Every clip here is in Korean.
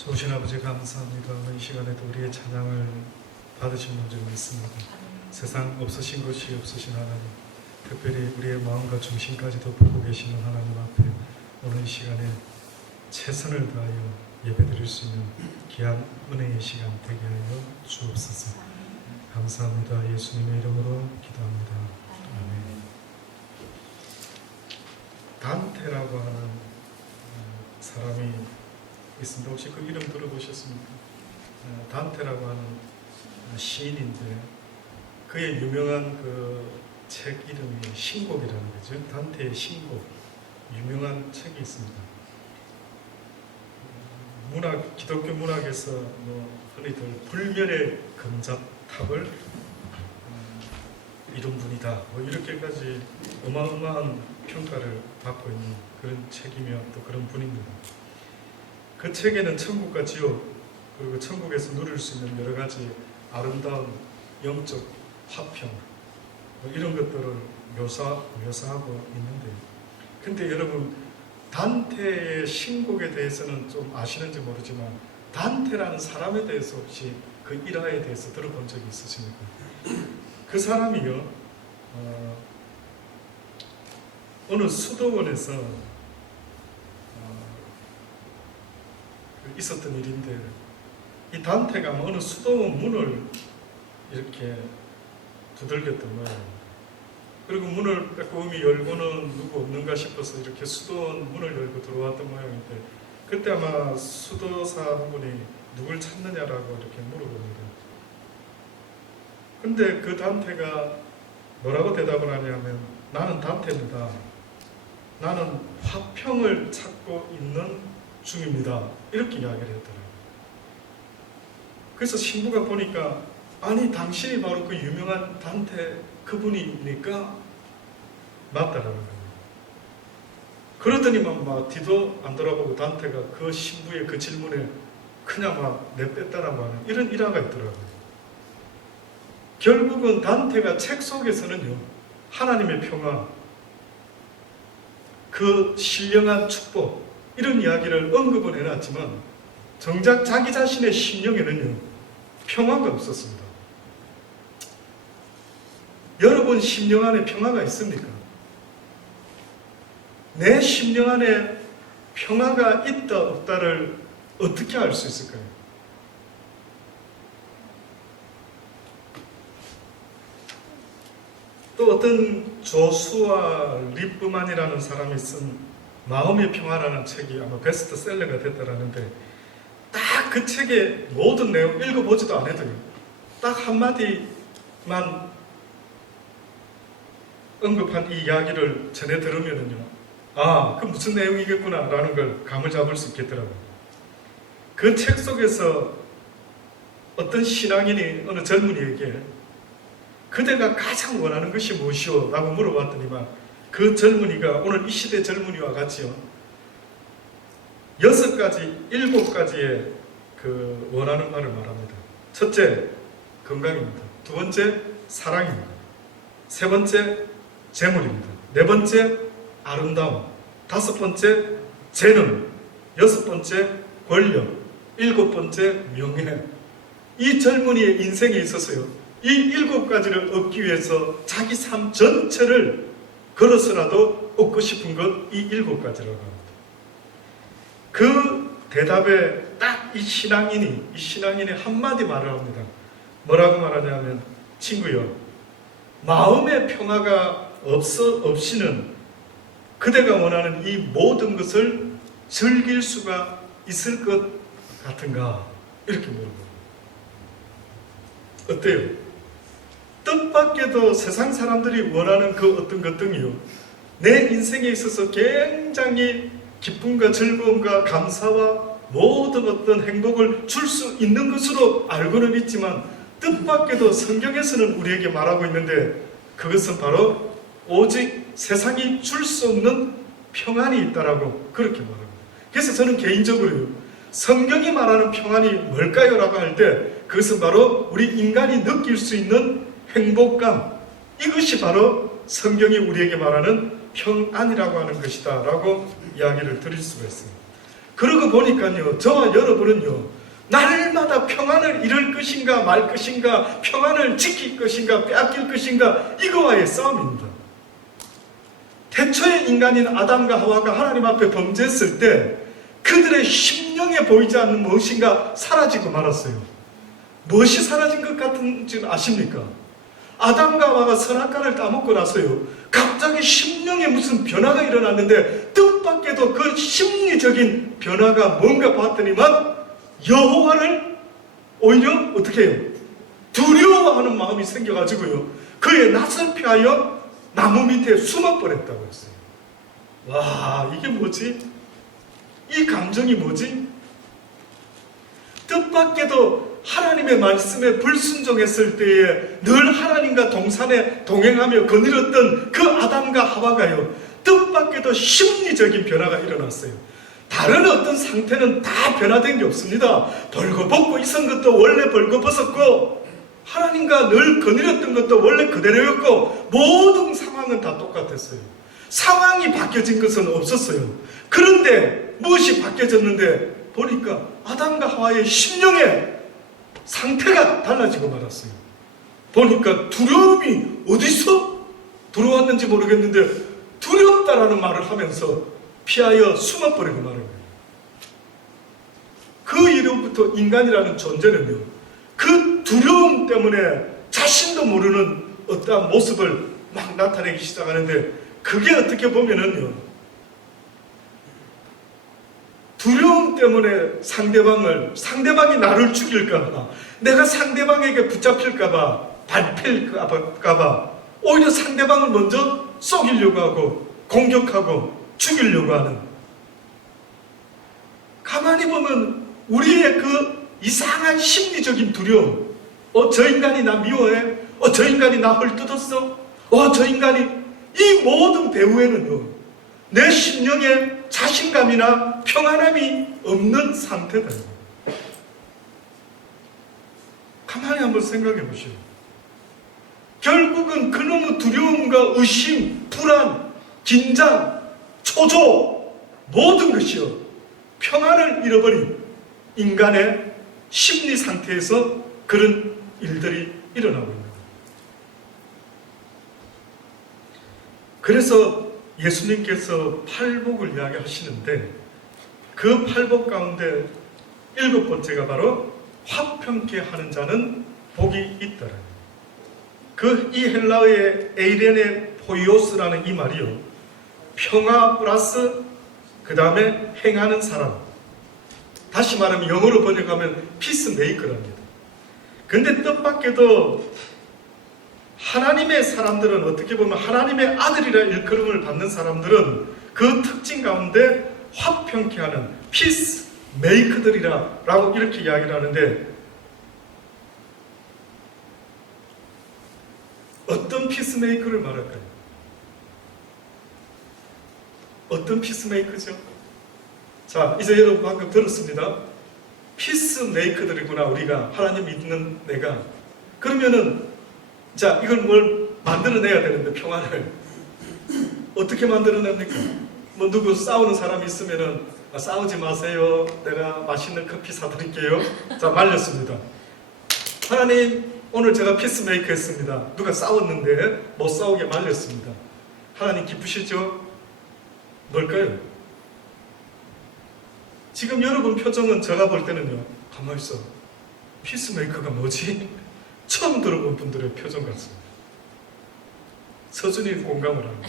좋으신 아버지 감사합니다. 오늘 이 시간에도 우리의 찬양을 받으신 문제가 있습니다. 세상 없으신 것이 없으신 하나님, 특별히 우리의 마음과 중심까지도 보고 계시는 하나님 앞에 오늘 이 시간에 최선을 다하여 예배드릴 수 있는 귀한 은혜의 시간 되게 하여 주옵소서. 감사합니다. 예수님의 이름으로 기도합니다. 아멘. 단테라고 하는 사람이 있습니다. 혹시 그 이름 들어보셨습니까? 단테라고 하는 시인인데 그의 유명한 그 책 이름이 신곡이라는 거죠. 단테의 신곡, 유명한 책이 있습니다. 기독교 문학에서 흔히들 불멸의 금자탑을 이룬 분이다. 이렇게까지 어마어마한 평가를 받고 있는 그런 책이며 또 그런 분입니다. 그 책에는 천국과 지옥, 그리고 천국에서 누릴 수 있는 여러 가지 아름다운 영적 화평, 이런 것들을 묘사하고 있는데, 근데 여러분, 단테의 신곡에 대해서는 좀 아시는지 모르지만 단테라는 사람에 대해서 혹시 그 일화에 대해서 들어본 적이 있으십니까? 그 사람이요, 어느 수도원에서 있었던 일인데, 이 단테가 어느 수도원 문을 이렇게 두들겼던 거예요. 그리고 문을 빼꼼히 열고는 누구 없는가 싶어서 이렇게 수도원 문을 열고 들어왔던 모양인데, 그때 아마 수도사 한 분이 누굴 찾느냐라고 이렇게 물어봅니다. 근데 그 단테가 뭐라고 대답을 하냐면, 나는 단테입니다. 나는 화평을 찾고 있는 중입니다. 이렇게 이야기를 했더라고요. 그래서 신부가 보니까, 아니 당신이 바로 그 유명한 단테 그분이니까 맞다라는 거예요. 그러더니만 막 뒤도 안 돌아보고 단테가 그 신부의 그 질문에 그냥 막 내뺐다라고 하는 이런 일화가 있더라고요. 결국은 단테가 책 속에서는요, 하나님의 평화, 그 신령한 축복, 이런 이야기를 언급은 해놨지만 정작 자기 자신의 심령에는요, 평화가 없었습니다. 여러분 심령 안에 평화가 있습니까? 내 심령 안에 평화가 있다 없다를 어떻게 알 수 있을까요? 또 어떤 조수아 리프만이라는 사람이 쓴 마음의 평화라는 책이 아마 베스트셀러가 됐다라는데, 딱 그 책의 모든 내용 읽어보지도 않아도요, 딱 한마디만 언급한 이 이야기를 전해 들으면은요, 아, 그 무슨 내용이겠구나 라는 걸 감을 잡을 수 있겠더라고요. 그 책 속에서 어떤 신앙인이 어느 젊은이에게 그대가 가장 원하는 것이 무엇이오? 라고 물어봤더니만, 그 젊은이가 오늘 이 시대 젊은이와 같이요, 6가지, 7가지의 그 원하는 말을 말합니다. 첫째, 건강입니다. 두 번째, 사랑입니다. 세 번째, 재물입니다. 네 번째, 아름다움. 다섯 번째, 재능. 여섯 번째, 권력. 일곱 번째, 명예. 이 젊은이의 인생에 있어서요, 이 7가지를 얻기 위해서 자기 삶 전체를 걸어서라도 얻고 싶은 것, 이 7가지라고 합니다. 그 대답에 딱 이 신앙인이 한마디 말을 합니다. 뭐라고 말하냐면, 친구요, 마음의 평화가 없이는 그대가 원하는 이 모든 것을 즐길 수가 있을 것 같은가? 이렇게 물어봅니다. 어때요? 뜻밖에도 세상 사람들이 원하는 그 어떤 것 등이요, 내 인생에 있어서 굉장히 기쁨과 즐거움과 감사와 모든 어떤 행복을 줄 수 있는 것으로 알고는 있지만, 뜻밖에도 성경에서는 우리에게 말하고 있는데, 그것은 바로 오직 세상이 줄 수 없는 평안이 있다라고 그렇게 말합니다. 그래서 저는 개인적으로요, 성경이 말하는 평안이 뭘까요? 라고 할 때, 그것은 바로 우리 인간이 느낄 수 있는 행복감, 이것이 바로 성경이 우리에게 말하는 평안이라고 하는 것이다 라고 이야기를 드릴 수가 있습니다. 그러고 보니까요, 저와 여러분은요, 날마다 평안을 이룰 것인가 말 것인가, 평안을 지킬 것인가 빼앗길 것인가, 이거와의 싸움입니다. 태초의 인간인 아담과 하와가 하나님 앞에 범죄했을 때 그들의 심령에 보이지 않는 무엇인가 사라지고 말았어요. 무엇이 사라진 것 같은지 아십니까? 아담과 하와가 선악과를 따먹고 나서요, 갑자기 심령에 무슨 변화가 일어났는데, 뜻밖에도 그 심리적인 변화가 뭔가 봤더니만 여호와를 오히려 어떻게 해요? 두려워하는 마음이 생겨가지고요, 그의 낯을 피하여 나무 밑에 숨어버렸다고 했어요. 와, 이게 뭐지? 이 감정이 뭐지? 뜻밖에도 하나님의 말씀에 불순종했을 때에 늘 하나님과 동산에 동행하며 거닐었던 그 아담과 하와가요, 뜻밖에도 심리적인 변화가 일어났어요. 다른 어떤 상태는 다 변화된 게 없습니다. 벌거벗고 있었던 것도 원래 벌거벗었고, 하나님과 늘 거닐었던 것도 원래 그대로였고, 모든 상황은 다 똑같았어요. 상황이 바뀌어진 것은 없었어요. 그런데 무엇이 바뀌어졌는데, 보니까 아담과 하와의 심령의 상태가 달라지고 말았어요. 보니까 두려움이 어디서 들어왔는지 모르겠는데, 두렵다라는 말을 하면서 피하여 숨어버리고 말은 거예요. 그 이후부터 인간이라는 존재는요, 그 두려움 때문에 자신도 모르는 어떠한 모습을 막 나타내기 시작하는데, 그게 어떻게 보면은요, 두려움 때문에 상대방이 나를 죽일까봐, 내가 상대방에게 붙잡힐까봐, 밟힐까봐 오히려 상대방을 먼저 속이려고 하고 공격하고 죽이려고 하는, 가만히 보면 우리의 그 이상한 심리적인 두려움, 저 인간이 나 미워해? 저 인간이 나 헐뜯었어? 저 인간이, 이 모든 배후에는요, 내 심령에 자신감이나 평안함이 없는 상태다. 가만히 한번 생각해 보시오. 결국은 그놈의 두려움과 의심, 불안, 긴장, 초조, 모든 것이요, 평안을 잃어버린 인간의 심리 상태에서 그런 일들이 일어나고 있는 거예요. 그래서 예수님께서 팔복을 이야기하시는데, 그 팔복 가운데 7번째가 바로 화평케 하는 자는 복이 있더라. 이 헬라어의 에이레네 포이오스라는 이 말이요, 평화 플러스 그 다음에 행하는 사람, 다시 말하면 영어로 번역하면 피스메이커랍니다. 근데 뜻밖에도 하나님의 사람들은, 어떻게 보면 하나님의 아들이라 일컬음을 받는 사람들은 그 특징 가운데 화평케 하는 피스메이커들이라고 이렇게 이야기를 하는데, 어떤 피스메이커를 말할까요? 어떤 피스메이커죠? 자, 이제 여러분 방금 들었습니다. 피스메이커들이구나, 우리가, 하나님 믿는 내가. 그러면은 자, 이걸 뭘 만들어내야 되는데, 평안을 어떻게 만들어냅니까? 뭐 누구 싸우는 사람이 있으면은 싸우지 마세요, 내가 맛있는 커피 사드릴게요. 자, 말렸습니다. 하나님, 오늘 제가 피스메이커 했습니다. 누가 싸웠는데 못 싸우게 말렸습니다. 하나님 기쁘시죠? 뭘까요? 지금 여러분 표정은 제가 볼 때는요, 가만히 있어, 피스메이커가 뭐지? 처음 들어본 분들의 표정 같습니다. 서준이 공감을 합니다.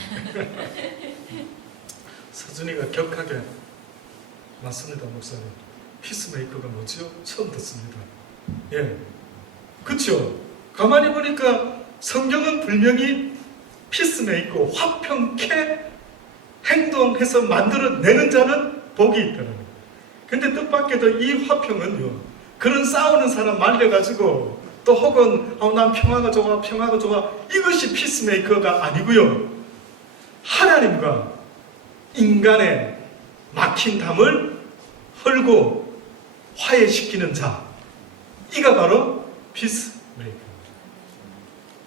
서준이가 격하게, 맞습니다 목사님, 피스메이커가 뭐죠? 처음 듣습니다. 예, 그렇죠? 가만히 보니까 성경은 분명히 피스메이커, 화평케 행동해서 만들어내는 자는 복이 있다는 거예요. 근데 뜻밖에도 이 화평은요, 그런 싸우는 사람 말려가지고 또 혹은 난 평화가 좋아, 평화가 좋아, 이것이 피스메이커가 아니고요, 하나님과 인간의 막힌 담을 헐고 화해시키는 자, 이가 바로 피스메이커입니다.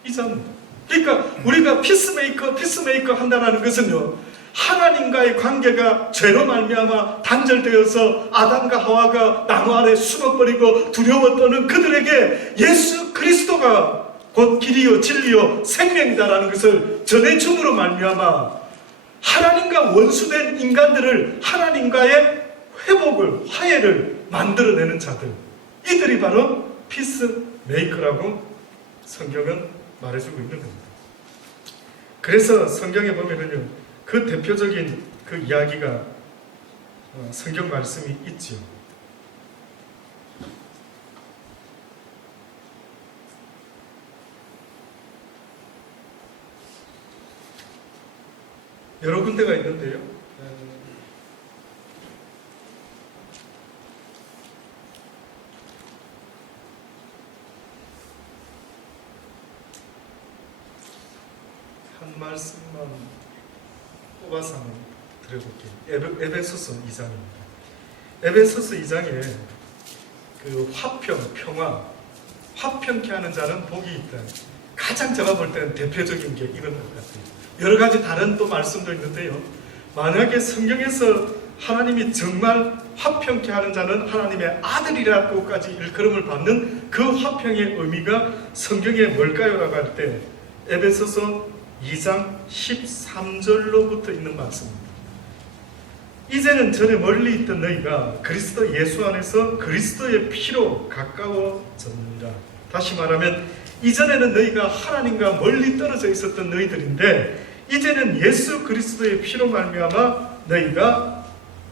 이 자입니다. 그러니까 우리가 피스메이커 한다는 것은요, 하나님과의 관계가 죄로 말미암아 단절되어서 아담과 하와가 나무 아래 숨어버리고 두려워 떠는 그들에게 예수 그리스도가 곧 길이요 진리요 생명이다라는 것을 전해줌으로 말미암아 하나님과 원수된 인간들을 하나님과의 회복을, 화해를 만들어내는 자들, 이들이 바로 피스메이커라고 성경은 말해주고 있는 겁니다. 그래서 성경에 보면은요, 그 대표적인 그 이야기가 성경 말씀이 있죠. 여러 군데가 있는데요. 한 말씀만 뽑아서 한번 드려볼게요. 에베소서 2장입니다. 에베소서 2장에 그 화평, 평화, 화평케 하는 자는 복이 있다. 가장 제가 볼 때는 대표적인 게 이런 것 같아요. 여러 가지 다른 또 말씀도 있는데요. 만약에 성경에서 하나님이 정말 화평케 하는 자는 하나님의 아들이라고까지 일컬음을 받는 그 화평의 의미가 성경에 뭘까요? 라고 할 때 에베소서 2장 13절로부터 있는 말씀입니다. 이제는 전에 멀리 있던 너희가 그리스도 예수 안에서 그리스도의 피로 가까워졌느니라. 다시 말하면 이전에는 너희가 하나님과 멀리 떨어져 있었던 너희들인데 이제는 예수 그리스도의 피로 말미암아 너희가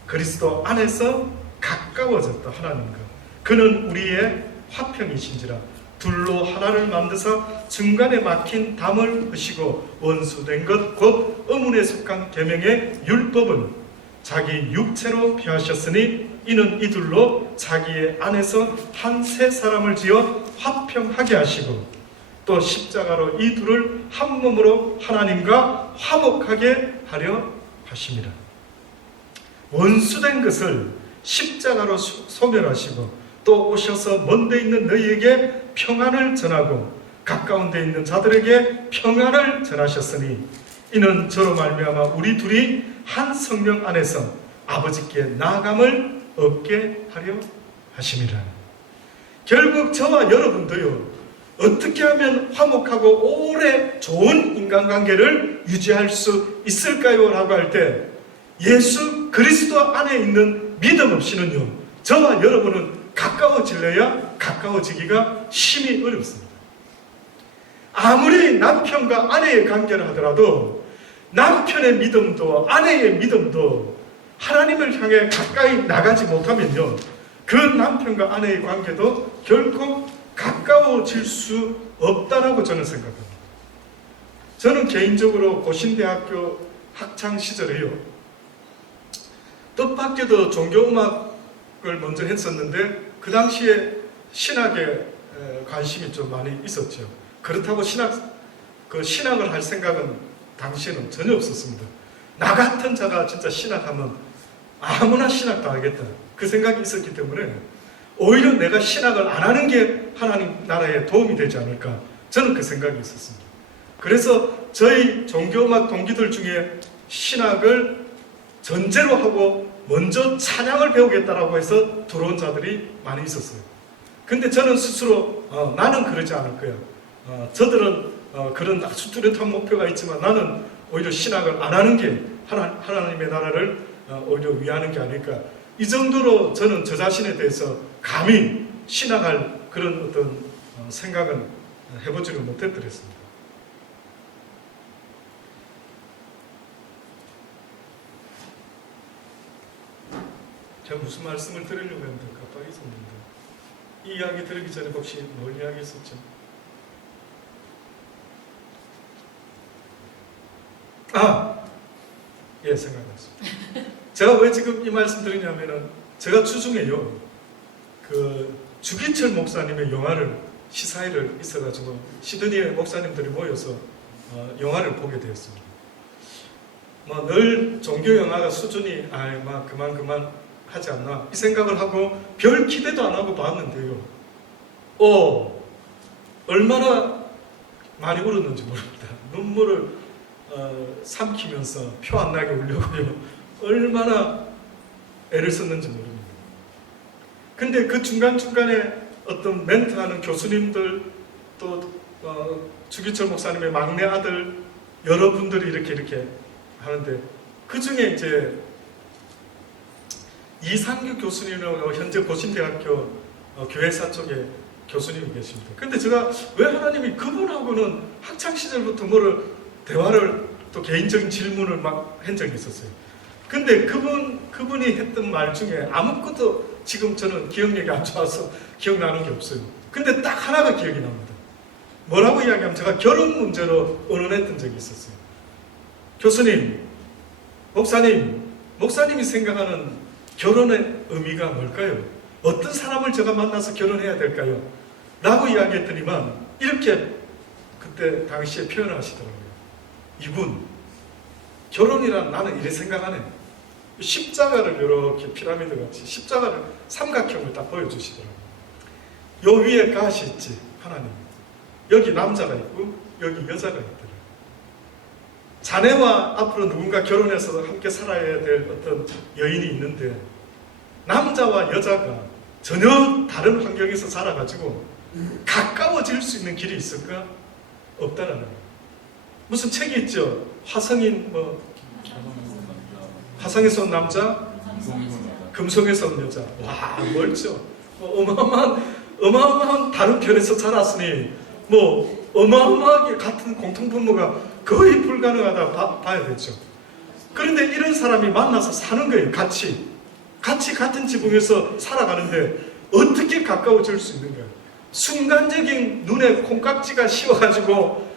그리스도 안에서 가까워졌다. 하나님과 그는 우리의 화평이신지라. 둘로 하나를 만드사 중간에 막힌 담을 으시고 원수된 것 곧 의문에 속한 계명의 율법을 자기 육체로 피하셨으니 이는 이 둘로 자기의 안에서 한 새 사람을 지어 화평하게 하시고 또 십자가로 이 둘을 한 몸으로 하나님과 화목하게 하려 하심이라. 원수된 것을 십자가로 소멸하시고 또 오셔서 먼데 있는 너희에게 평안을 전하고 가까운 데 있는 자들에게 평안을 전하셨으니 이는 저로 말미암아 우리 둘이 한 성령 안에서 아버지께 나아감을 얻게 하려 하심이라. 결국 저와 여러분도요, 어떻게 하면 화목하고 오래 좋은 인간관계를 유지할 수 있을까요? 라고 할 때 예수 그리스도 안에 있는 믿음 없이는요, 저와 여러분은 가까워질래야 가까워지기가 심히 어렵습니다. 아무리 남편과 아내의 관계를 하더라도 남편의 믿음도 아내의 믿음도 하나님을 향해 가까이 나가지 못하면요, 그 남편과 아내의 관계도 결코 가까워질 수 없다라고 저는 생각합니다. 저는 개인적으로 고신대학교 학창 시절에요, 뜻밖에도 종교음악을 먼저 했었는데 그 당시에 신학에 관심이 좀 많이 있었죠. 그렇다고 신학을 할 생각은 당시에는 전혀 없었습니다. 나 같은 자가 진짜 신학하면 아무나 신학 다 하겠다, 그 생각이 있었기 때문에 오히려 내가 신학을 안 하는 게 하나님 나라에 도움이 되지 않을까, 저는 그 생각이 있었습니다. 그래서 저희 종교음악 동기들 중에 신학을 전제로 하고 먼저 찬양을 배우겠다라고 해서 들어온 자들이 많이 있었어요. 근데 저는 스스로 나는 그러지 않을 거야. 저들은 그런 아주 뚜렷한 목표가 있지만 나는 오히려 신학을 안 하는 게 하나님의 나라를 오히려 위하는 게 아닐까. 이 정도로 저는 저 자신에 대해서 감히 신학할 그런 어떤 생각은 해보지를 못했더랬습니다. 제가 무슨 말씀을 드리려고 했는데 깜빡 잊었는데, 이 이야기 들기 전에 혹시 뭘 이야기했었죠? 예, 생각났습니다. 제가 왜 지금 이 말씀 드리냐면은 제가 주중에요, 그 주기철 목사님의 영화를 시사회를 있어가지고 시드니의 목사님들이 모여서 영화를 보게 되었습니다. 뭐 늘 종교 영화가 수준이 막 그만 하지 않나 이 생각을 하고 별 기대도 안 하고 봤는데요, 얼마나 많이 울었는지 모릅니다. 눈물을 삼키면서 표 안 나게 울려고요. 얼마나 애를 썼는지 모릅니다. 근데 그 중간중간에 어떤 멘트하는 교수님들 또 주기철 목사님의 막내 아들 여러분들이 이렇게 하는데 그 중에 이제 이상규 교수님이라고 현재 고신대학교 교회사 쪽에 교수님이 계십니다. 근데 제가 왜 하나님이 그분하고는 학창시절부터 대화를 또 개인적인 질문을 막 한 적이 있었어요. 근데 그분이 했던 말 중에 아무것도 지금 저는 기억력이 안 좋아서 기억나는 게 없어요. 근데 딱 하나가 기억이 납니다. 뭐라고 이야기하면 제가 결혼 문제로 의논했던 적이 있었어요. 교수님, 목사님이 생각하는 결혼의 의미가 뭘까요? 어떤 사람을 제가 만나서 결혼해야 될까요? 라고 이야기했더니만 이렇게 그때 당시에 표현을 하시더라고요. 이분, 결혼이란 나는 이래 생각하네. 십자가를 이렇게 피라미드 같이 십자가를 삼각형을 딱 보여주시더라고요. 요 위에 가시 있지, 하나님. 여기 남자가 있고 여기 여자가 있더라고요. 자네와 앞으로 누군가 결혼해서 함께 살아야 될 어떤 여인이 있는데 남자와 여자가 전혀 다른 환경에서 자라가지고 가까워질 수 있는 길이 있을까? 없다라는 거예요. 무슨 책이 있죠? 화성에서 온 남자, 금성에서 온 여자. 와, 멀죠? 어마어마한 다른 편에서 자랐으니 어마어마하게 같은 공통분모가 거의 불가능하다 봐야 되죠. 그런데 이런 사람이 만나서 사는 거예요. 같이 같은 지붕에서 살아가는데 어떻게 가까워질 수 있는가? 순간적인 눈에 콩깍지가 씌워가지고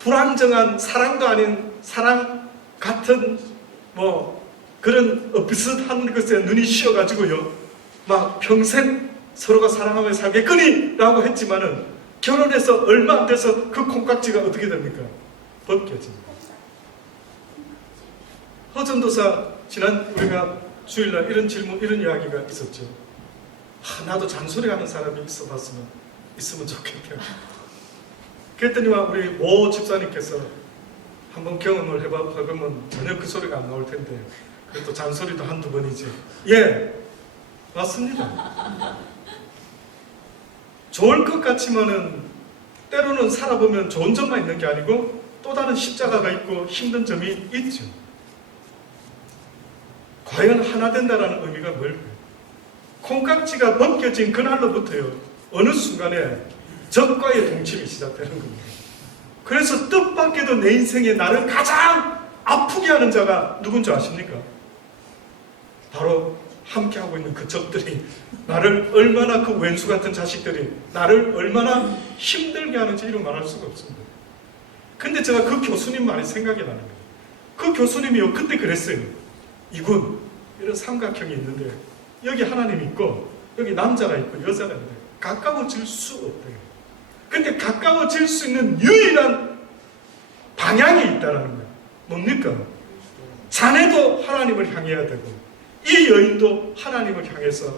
불안정한 사랑도 아닌 사랑 같은 그런 비슷한 것에 눈이 씌워가지고요. 막 평생 서로가 사랑하며 살겠거니라고 했지만은 결혼해서 얼마 안 돼서 그 콩깍지가 어떻게 됩니까? 벗겨집니다. 허전도사 지난 우리가 주일날 이런 질문, 이런 이야기가 있었죠. 나도 잔소리하는 사람이 있으면 좋겠다. 그랬더니만 우리 모 집사님께서 한번 경험을 해보면 전혀 그 소리가 안 나올 텐데 그래도 잔소리도 한두 번이지. 예, 맞습니다. 좋을 것 같지만은 때로는 살아보면 좋은 점만 있는 게 아니고 또 다른 십자가가 있고 힘든 점이 있죠. 과연 하나 된다라는 의미가 뭘까요? 콩깍지가 벗겨진 그날로부터요, 어느 순간에 적과의 동침이 시작되는 겁니다. 그래서 뜻밖에도 내 인생에 나를 가장 아프게 하는 자가 누군지 아십니까? 바로 함께하고 있는 그 적들이 나를 얼마나, 그 왼수 같은 자식들이 나를 얼마나 힘들게 하는지 이루 말할 수가 없습니다. 근데 제가 그 교수님 말이 생각이 나는 거예요. 그 교수님이요, 그때 그랬어요. 이군, 이런 삼각형이 있는데 여기 하나님 있고 여기 남자가 있고 여자가 있는데 가까워질 수 없대요. 근데 가까워질 수 있는 유일한 방향이 있다는 거예요. 뭡니까? 자네도 하나님을 향해야 되고 이 여인도 하나님을 향해서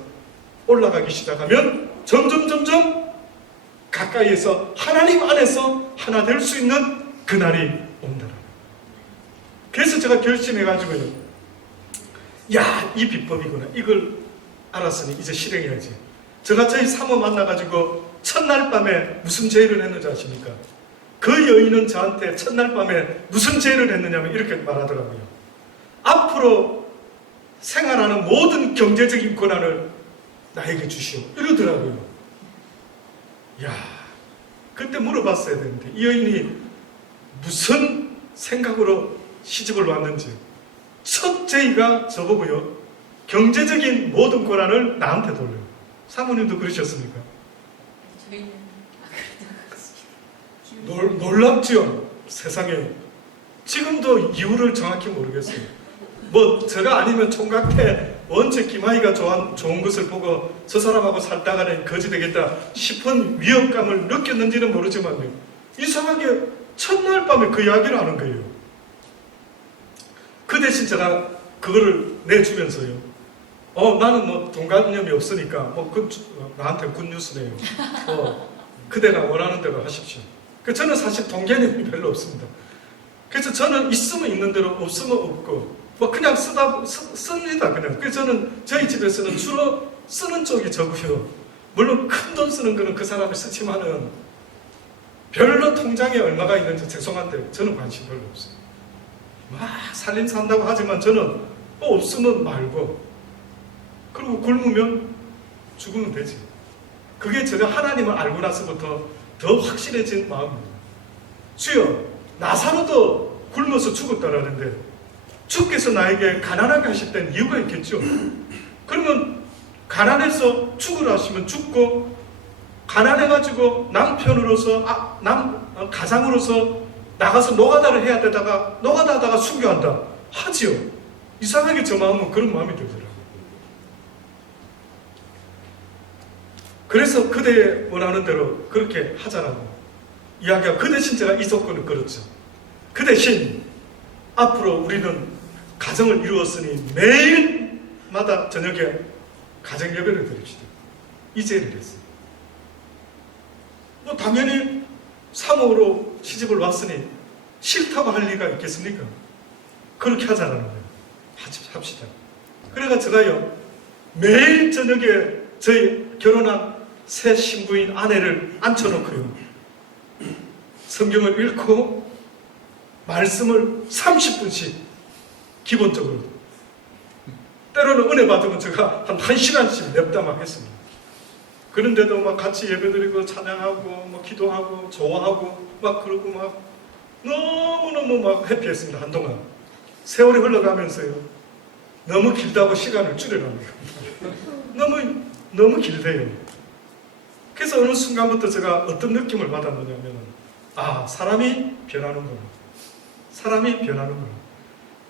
올라가기 시작하면 점점 가까이에서 하나님 안에서 하나 될 수 있는 그날이 온다는 거예요. 그래서 제가 결심해가지고요, 이 비법이구나, 이걸 알았으니 이제 실행해야지. 제가 저희 사모 만나가지고 첫날 밤에 무슨 제의를 했는지 아십니까? 그 여인은 저한테 첫날 밤에 무슨 제의를 했느냐면 이렇게 말하더라고요. 앞으로 생활하는 모든 경제적인 권한을 나에게 주시오, 이러더라고요. 그때 물어봤어야 되는데 이 여인이 무슨 생각으로 시집을 왔는지. 첫 제의가 저보고요, 경제적인 모든 권한을 나한테 돌려요. 사모님도 그러셨습니까? 놀랍죠? 세상에. 지금도 이유를 정확히 모르겠어요. 제가 아니면 총각때 원체 김아이가 좋은 것을 보고 저 사람하고 살다가는 거지 되겠다 싶은 위협감을 느꼈는지는 모르지만요, 이상하게 첫날 밤에 그 이야기를 하는 거예요. 그 대신 제가 그거를 내주면서요, 나는 동관념이 없으니까 나한테 굿뉴스네요. 그대가 원하는 대로 하십시오. 저는 사실 동개념이 별로 없습니다. 그래서 저는 있으면 있는 대로 없으면 없고 뭐 그냥 씁니다 그냥. 그래서 저는 저희 집에서는 주로 쓰는 쪽이 저고요. 물론 큰 돈 쓰는 거는 그 사람이 쓰지만은 별로 통장에 얼마가 있는지 죄송한데 저는 관심 별로 없어요. 막 살림 산다고 하지만 저는 없으면 말고 그리고 굶으면 죽으면 되지. 그게 제가 하나님을 알고 나서부터 더 확실해진 마음입니다. 주여, 나사로도 굶어서 죽었다라는데 주께서 나에게 가난하게 하실 때는 이유가 있겠죠. 그러면 가난해서 죽으라 하시면 죽고, 가난해가지고 남편으로서 가장으로서 나가서 노가다를 해야 되다가 노가다하다가 순교한다 하지요. 이상하게 저 마음은 그런 마음이 들더라고요. 그래서 그대 원하는 대로 그렇게 하자라고 이야기하고, 그 대신 제가 이 조건을 걸었죠. 그 대신 앞으로 우리는 가정을 이루었으니 매일마다 저녁에 가정 예배를 드립시다. 이 제의를 했어요. 뭐 당연히 사모로 시집을 왔으니 싫다고 할 리가 있겠습니까? 그렇게 하자라는 거예요. 합시다. 그래가 제가요 매일 저녁에 저희 결혼한 새 신부인 아내를 앉혀놓고요 성경을 읽고 말씀을 30분씩 기본적으로, 때로는 은혜 받으면 제가 한 1시간씩 냅다 했습니다. 그런데도 막 같이 예배드리고 찬양하고 뭐 기도하고 좋아하고 막 그러고 막 너무너무 막 해피했습니다. 한동안 세월이 흘러가면서요 너무 길다고 시간을 줄여랍니다. 너무 길대요. 그래서 어느 순간부터 제가 어떤 느낌을 받았느냐면, 사람이 변하는구나. 사람이 변하는구나.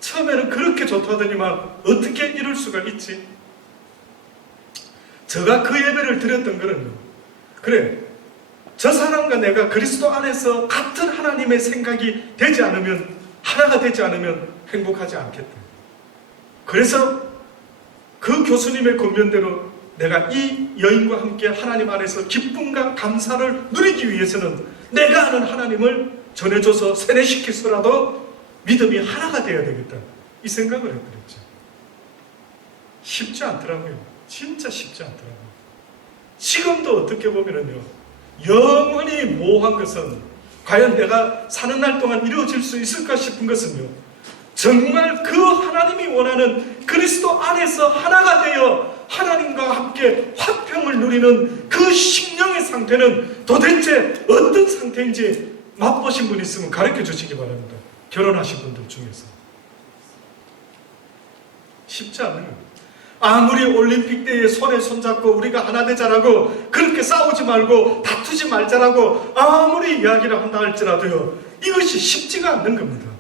처음에는 그렇게 좋다더니만 어떻게 이럴 수가 있지? 제가 그 예배를 드렸던 거는요, 그래, 저 사람과 내가 그리스도 안에서 같은 하나님의 생각이 되지 않으면, 하나가 되지 않으면 행복하지 않겠다. 그래서 그 교수님의 권면대로 내가 이 여인과 함께 하나님 안에서 기쁨과 감사를 누리기 위해서는 내가 아는 하나님을 전해줘서 세뇌시켜서라도 믿음이 하나가 되어야 되겠다, 이 생각을 했더랬죠. 쉽지 않더라고요. 진짜 쉽지 않더라고요. 지금도 어떻게 보면은요, 영원히 모호한 것은 과연 내가 사는 날 동안 이루어질 수 있을까 싶은 것은요, 정말 그 하나님이 원하는 그리스도 안에서 하나가 되어 하나님과 함께 화평을 누리는 그 심령의 상태는 도대체 어떤 상태인지 맛보신 분 있으면 가르쳐 주시기 바랍니다. 결혼하신 분들 중에서. 쉽지 않은 거예요. 아무리 올림픽 때에 손에 손잡고 우리가 하나 되자라고 그렇게 싸우지 말고 다투지 말자라고 아무리 이야기를 한다 할지라도요, 이것이 쉽지가 않는 겁니다.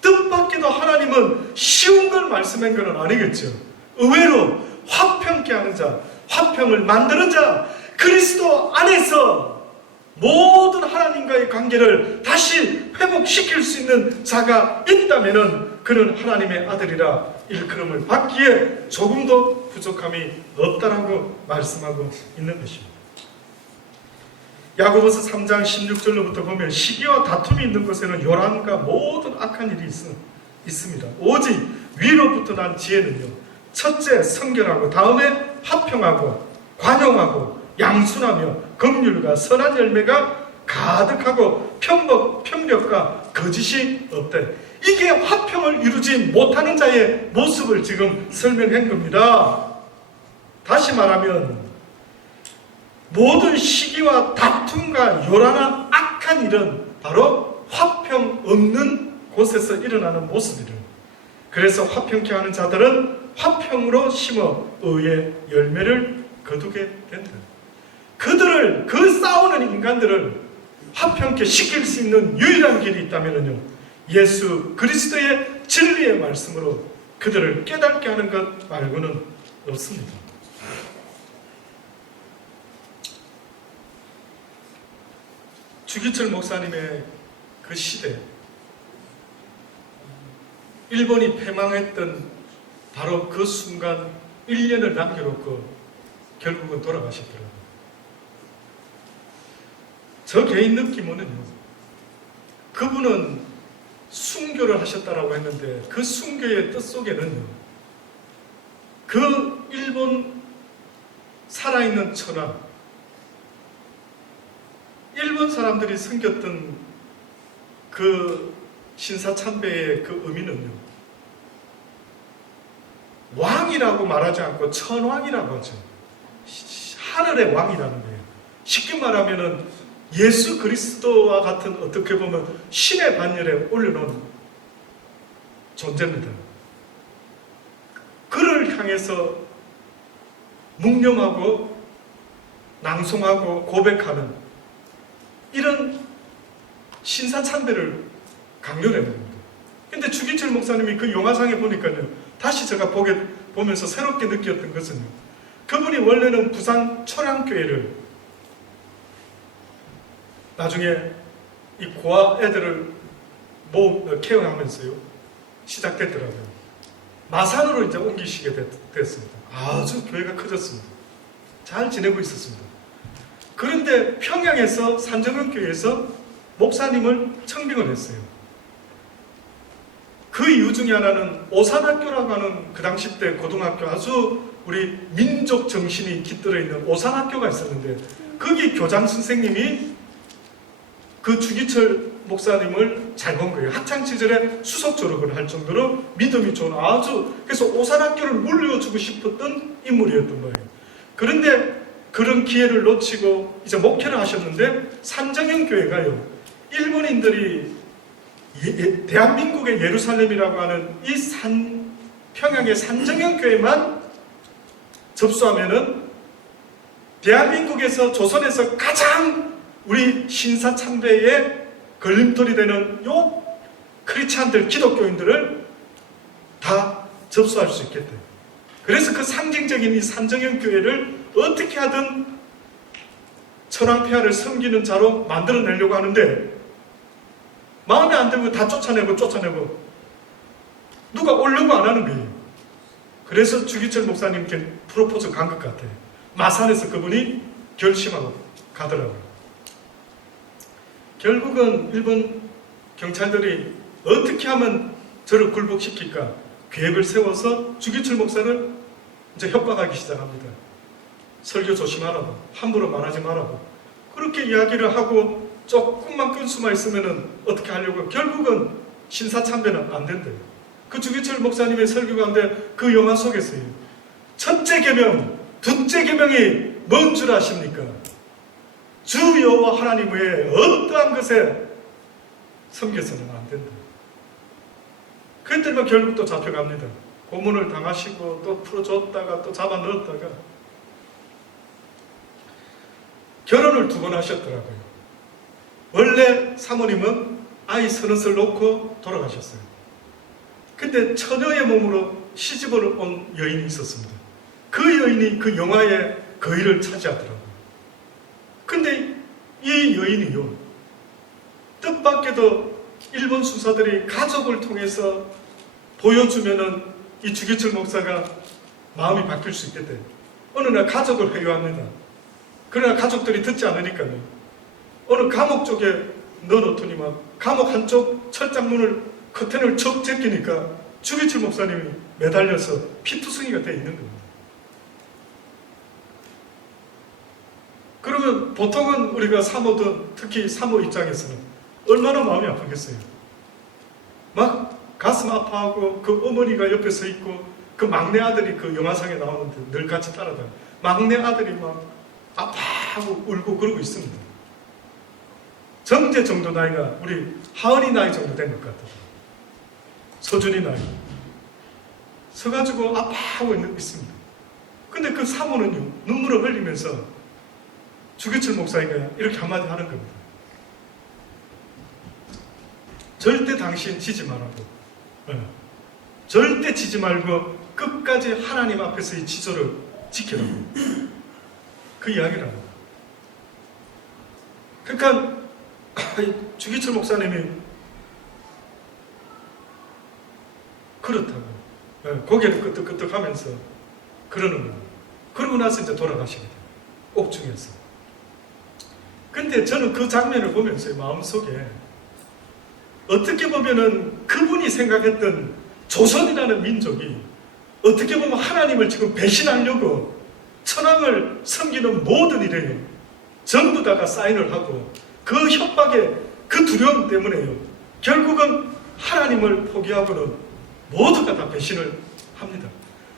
뜻밖에도 하나님은 쉬운 걸 말씀한 건 아니겠죠. 의외로 화평케 하는 자, 화평을 만드는 자, 그리스도 안에서 모든 하나님과의 관계를 다시 회복시킬 수 있는 자가 있다면 그는 하나님의 아들이라 일컬음을 받기에 조금도 부족함이 없다라고 말씀하고 있는 것입니다. 야고보서 3장 16절로부터 보면 시기와 다툼이 있는 곳에는 요란과 모든 악한 일이 있습니다. 오직 위로부터 난 지혜는요, 첫째 성결하고 다음에 화평하고 관용하고 양순하며 긍휼과 선한 열매가 가득하고 편력과 거짓이 없대. 이게 화평을 이루지 못하는 자의 모습을 지금 설명한 겁니다. 다시 말하면 모든 시기와 다툼과 요란한 악한 일은 바로 화평 없는 곳에서 일어나는 모습이래. 그래서 화평케 하는 자들은 화평으로 심어 의의 열매를 거두게 된다. 그 싸우는 인간들을 화평케 시킬 수 있는 유일한 길이 있다면요, 예수 그리스도의 진리의 말씀으로 그들을 깨닫게 하는 것 말고는 없습니다. 주기철 목사님의 그 시대, 일본이 패망했던 바로 그 순간 1년을 남겨놓고 결국은 돌아가셨더라고요. 저 개인 느낌으로는요, 그분은 순교를 하셨다라고 했는데 그 순교의 뜻 속에는요, 그 일본 살아있는 천황, 일본 사람들이 섬겼던 그 신사참배의 그 의미는요, 왕이라고 말하지 않고 천왕이라고 하죠. 하늘의 왕이라는 거예요. 쉽게 말하면은 예수 그리스도와 같은, 어떻게 보면 신의 반열에 올려놓은 존재입니다. 그를 향해서 묵념하고 낭송하고 고백하는 이런 신사참배를 강요를 해요. 근데 주기철 목사님이 그 영화상에 보니까요, 다시 제가 보면서 새롭게 느꼈던 것은요, 그분이 원래는 부산 초량교회를 나중에 이 고아 애들을 케어하면서요 시작됐더라고요. 마산으로 이제 옮기시게 됐습니다. 아주 교회가 커졌습니다. 잘 지내고 있었습니다. 그런데 평양에서 산정은교회에서 목사님을 청빙을 했어요. 그 이유 중에 하나는 오산학교라고 하는 그 당시 때 고등학교, 아주 우리 민족 정신이 깃들어 있는 오산학교가 있었는데, 거기 교장 선생님이 그 주기철 목사님을 잘 본 거예요. 학창시절에 수석 졸업을 할 정도로 믿음이 좋은, 아주, 그래서 오산학교를 물려주고 싶었던 인물이었던 거예요. 그런데 그런 기회를 놓치고 이제 목회를 하셨는데, 산정형 교회가요, 일본인들이 대한민국의 예루살렘이라고 하는 이 평양의 산정형 교회만 접수하면은 대한민국에서, 조선에서 가장 우리 신사참배의 걸림돌이 되는 요 크리스찬들, 기독교인들을 다 접수할 수 있겠대요. 그래서 그 상징적인 이 산정형 교회를 어떻게 하든 천황폐하를 섬기는 자로 만들어내려고 하는데, 마음에 안 들면 다 쫓아내고 누가 오려고 안 하는 거예요. 그래서 주기철 목사님께 프로포즈 간 것 같아요. 마산에서 그분이 결심하고 가더라고요. 결국은 일본 경찰들이 어떻게 하면 저를 굴복시킬까 계획을 세워서 주기철 목사를 이제 협박하기 시작합니다. 설교 조심하라고, 함부로 말하지 말라고. 그렇게 이야기를 하고 조금만 끈수만 있으면은 어떻게 하려고, 결국은 신사참배는 안 된대요. 그 주기철 목사님의 설교 가운데 그 영화 속에서요, 첫째 계명, 둘째 계명이 뭔 줄 아십니까? 주 여호와 하나님 외에 어떠한 것에 섬겨서는 안 된다. 그때만 결국 또 잡혀갑니다. 고문을 당하시고 또 풀어줬다가 또 잡아 넣었다가 결혼을 2번 하셨더라고요. 원래 사모님은 아이 30을 놓고 돌아가셨어요. 근데 처녀의 몸으로 시집을 온 여인이 있었습니다. 그 여인이 그 영화의 거의를 차지하더라고요. 근데 이 여인이요, 뜻밖에도 일본 수사들이 가족을 통해서 보여주면은 이 주기철 목사가 마음이 바뀔 수 있겠대. 어느 날 가족을 회유합니다. 그러나 가족들이 듣지 않으니까요, 어느 감옥 쪽에 넣어놓더니만 감옥 한쪽 철장문을, 커튼을 척 제끼니까 주기철 목사님이 매달려서 피투성이가 되어 있는 겁니다. 그러면 보통은 우리가 사모든, 특히 사모 입장에서는 얼마나 마음이 아프겠어요. 막 가슴 아파하고 그 어머니가 옆에 서 있고 그 막내 아들이 그 영화상에 나오는데 늘 같이 따라다녀요. 막내 아들이 막 아파하고 울고 그러고 있습니다. 정재 정도 나이가 우리 하은이 나이 정도 된 것 같아요. 서준이 나이. 서가지고 아파하고 있습니다. 근데 그 사모는요, 눈물을 흘리면서 주기철 목사님이 이렇게 한마디 하는 겁니다. 절대 당신 지지 말라고. 절대 지지 말고 끝까지 하나님 앞에서의 지조를 지키라고. 그 이야기를 합니다. 그러니까 주기철 목사님이 그렇다고 고개를 끄덕끄덕 하면서 그러는 거예요. 그러고 나서 이제 돌아가시게 돼요. 옥중에서. 근데 저는 그 장면을 보면서 마음속에 어떻게 보면은 그분이 생각했던 조선이라는 민족이 어떻게 보면 하나님을 지금 배신하려고 천황을 섬기는 모든 일에 전부 다가 사인을 하고 그 협박에 그 두려움 때문에요. 결국은 하나님을 포기하고는 모두가 다 배신을 합니다.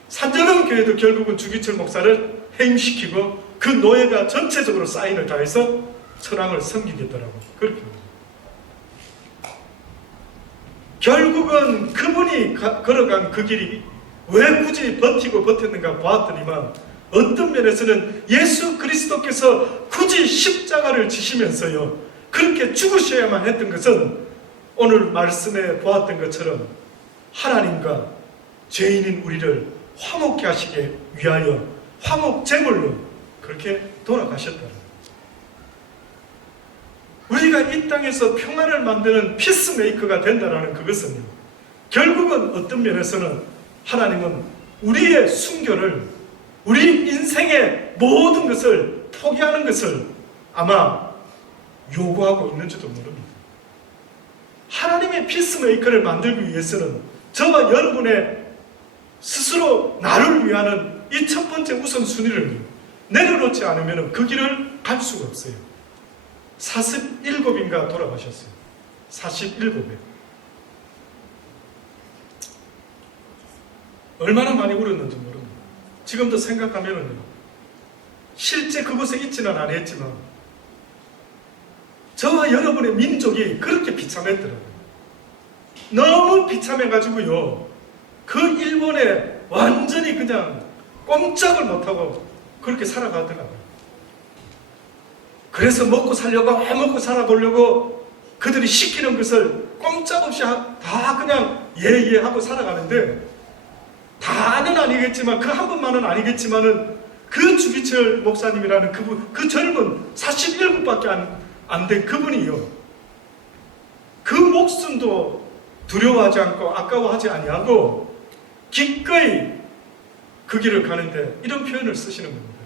산전원 교회도 결국은 주기철 목사를 해임시키고 그 노예가 전체적으로 사인을 다해서 천황을 섬기겠다라고 그렇게 합니다. 결국은 그분이 걸어간 그 길이 왜 굳이 버티고 버텼는가 보았더니만 어떤 면에서는 예수 그리스도께서 굳이 십자가를 지시면서요 그렇게 죽으셔야만 했던 것은 오늘 말씀에 보았던 것처럼 하나님과 죄인인 우리를 화목케 하시기 위하여 화목 제물로 그렇게 돌아가셨다. 우리가 이 땅에서 평화를 만드는 피스메이커가 된다는 그것은요 결국은 어떤 면에서는 하나님은 우리의 순교를 우리 인생의 모든 것을 포기하는 것을 아마 요구하고 있는지도 모릅니다. 하나님의 피스메이커를 만들기 위해서는 저와 여러분의 스스로 나를 위하는 이 첫 번째 우선순위를 내려놓지 않으면 그 길을 갈 수가 없어요. 47인가 돌아가셨어요. 47에. 얼마나 많이 울었는지 모릅니다. 지금도 생각하면은 실제 그곳에 있지는 않았지만 저와 여러분의 민족이 그렇게 비참했더라고요. 너무 비참해가지고요. 그 일본에 완전히 그냥 꼼짝을 못하고 그렇게 살아가더라고요. 그래서 먹고 살아보려고 그들이 시키는 것을 꼼짝없이 다 그냥 예예 하고 살아가는데 다는 아니겠지만 그 한 번만은 아니겠지만은 그 주기철 목사님이라는 그분, 그 젊은 47밖에 안 된 그분이요. 그 목숨도 두려워하지 않고 아까워하지 아니하고 기꺼이 그 길을 가는데 이런 표현을 쓰시는 겁니다.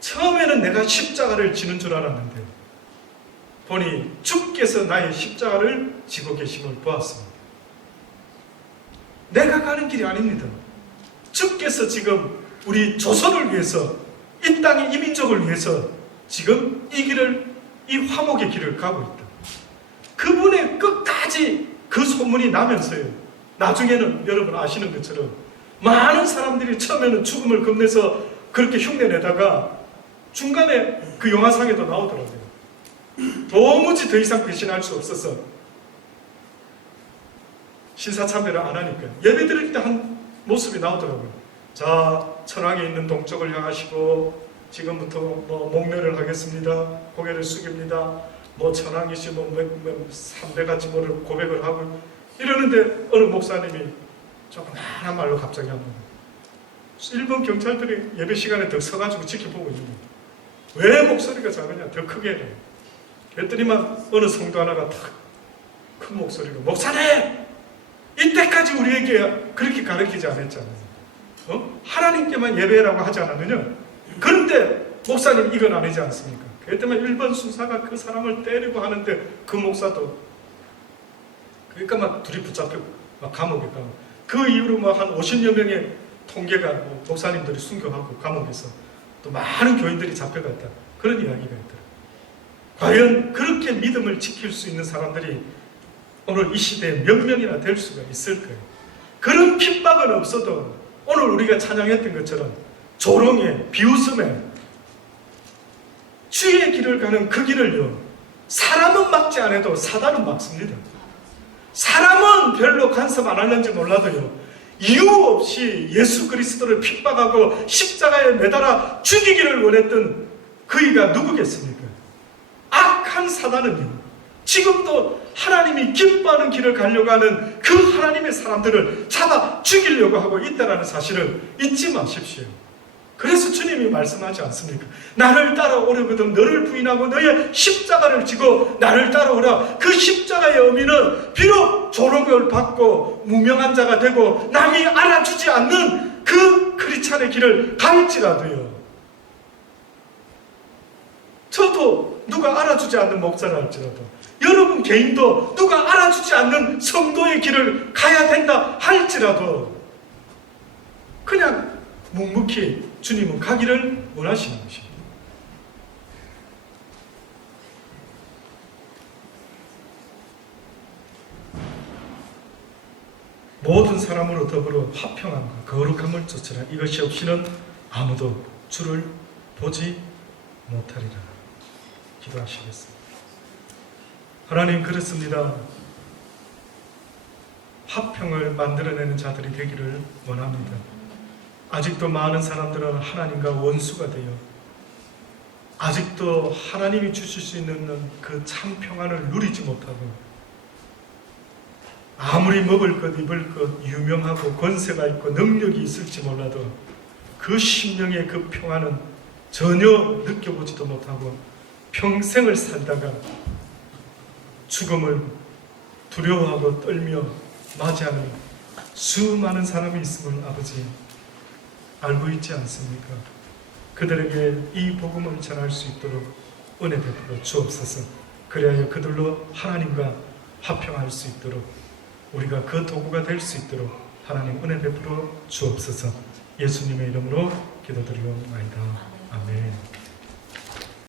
처음에는 내가 십자가를 지는 줄 알았는데 보니 주께서 나의 십자가를 지고 계심을 보았습니다. 내가 가는 길이 아닙니다. 주께서 지금 우리 조선을 위해서 이 땅의 이민족을 위해서 지금 이 길을 이 화목의 길을 가고 있다. 그분의 끝까지 그 소문이 나면서요. 나중에는 여러분 아시는 것처럼 많은 사람들이 처음에는 죽음을 겁내서 그렇게 흉내내다가 중간에 그 영화상에도 나오더라고요. 도무지 더 이상 배신할 수 없어서 신사참배를 안 하니까 예배 드릴 때 한 모습이 나오더라고요. 자, 천황에 있는 동쪽을 향하시고 지금부터 뭐 목례를 하겠습니다. 고개를 숙입니다. 뭐 천황이시 뭐 300가지 뭐를 고백을 하고 이러는데 어느 목사님이 조그마한 말로 갑자기 한 거예요. 일본 경찰들이 예배 시간에 더 서가지고 지켜보고 있는 거예요. 왜 목소리가 작으냐? 더 크게 해라. 그랬더니만 어느 성도 하나가 탁 큰 목소리로 목사님! 이때까지 우리에게 그렇게 가르치지 않았잖아요. 하나님께만 예배라고 하지 않았느냐? 그런데 목사님 이건 아니지 않습니까? 그랬더니 일본 수사가 그 사람을 때리고 하는데 그 목사도 그러니까 막 둘이 붙잡혀 막 감옥에 가고 그 이후로 뭐 한 50여 명의 통계가 뭐 목사님들이 순교하고 감옥에서 또 많은 교인들이 잡혀갔다. 그런 이야기가 있더라고요. 과연 그렇게 믿음을 지킬 수 있는 사람들이 오늘 이 시대에 몇 명이나 될 수가 있을까요? 그런 핍박은 없어도 오늘 우리가 찬양했던 것처럼 조롱에 비웃음에 주의 길을 가는 그 길을요 사람은 막지 않아도 사단은 막습니다. 사람은 별로 간섭 안 하는지 몰라도요 이유 없이 예수 그리스도를 핍박하고 십자가에 매달아 죽이기를 원했던 그이가 누구겠습니까? 악한 사단은요 지금도 하나님이 기뻐하는 길을 가려고 하는 그 하나님의 사람들을 잡아 죽이려고 하고 있다는 사실을 잊지 마십시오. 그래서 주님이 말씀하지 않습니까? 나를 따라오려거든 너를 부인하고 너의 십자가를 지고 나를 따라오라. 그 십자가의 의미는 비록 조롱을 받고 무명한 자가 되고 남이 알아주지 않는 그 크리스찬의 길을 갈지라도요. 저도 누가 알아주지 않는 목사라 할지라도 여러분 어떤 개인도 누가 알아주지 않는 성도의 길을 가야 된다 할지라도 그냥 묵묵히 주님은 가기를 원하시는 것입니다. 모든 사람으로 더불어 화평함과 거룩함을 쫓으라. 이것이 없이는 아무도 주를 보지 못하리라. 기도하시겠습니다. 하나님, 그렇습니다. 화평을 만들어내는 자들이 되기를 원합니다. 아직도 많은 사람들은 하나님과 원수가 되어 아직도 하나님이 주실 수 있는 그 참 평안을 누리지 못하고 아무리 먹을 것 입을 것 유명하고 권세가 있고 능력이 있을지 몰라도 그 심령의 그 평안은 전혀 느껴보지도 못하고 평생을 살다가 죽음을 두려워하고 떨며 맞이하는 수많은 사람이 있음을 아버지 알고 있지 않습니까? 그들에게 이 복음을 전할 수 있도록 은혜 베풀어 주옵소서. 그리하여 그들로 하나님과 화평할 수 있도록 우리가 그 도구가 될 수 있도록 하나님 은혜 베풀어 주옵소서. 예수님의 이름으로 기도드리옵나이다. 아멘.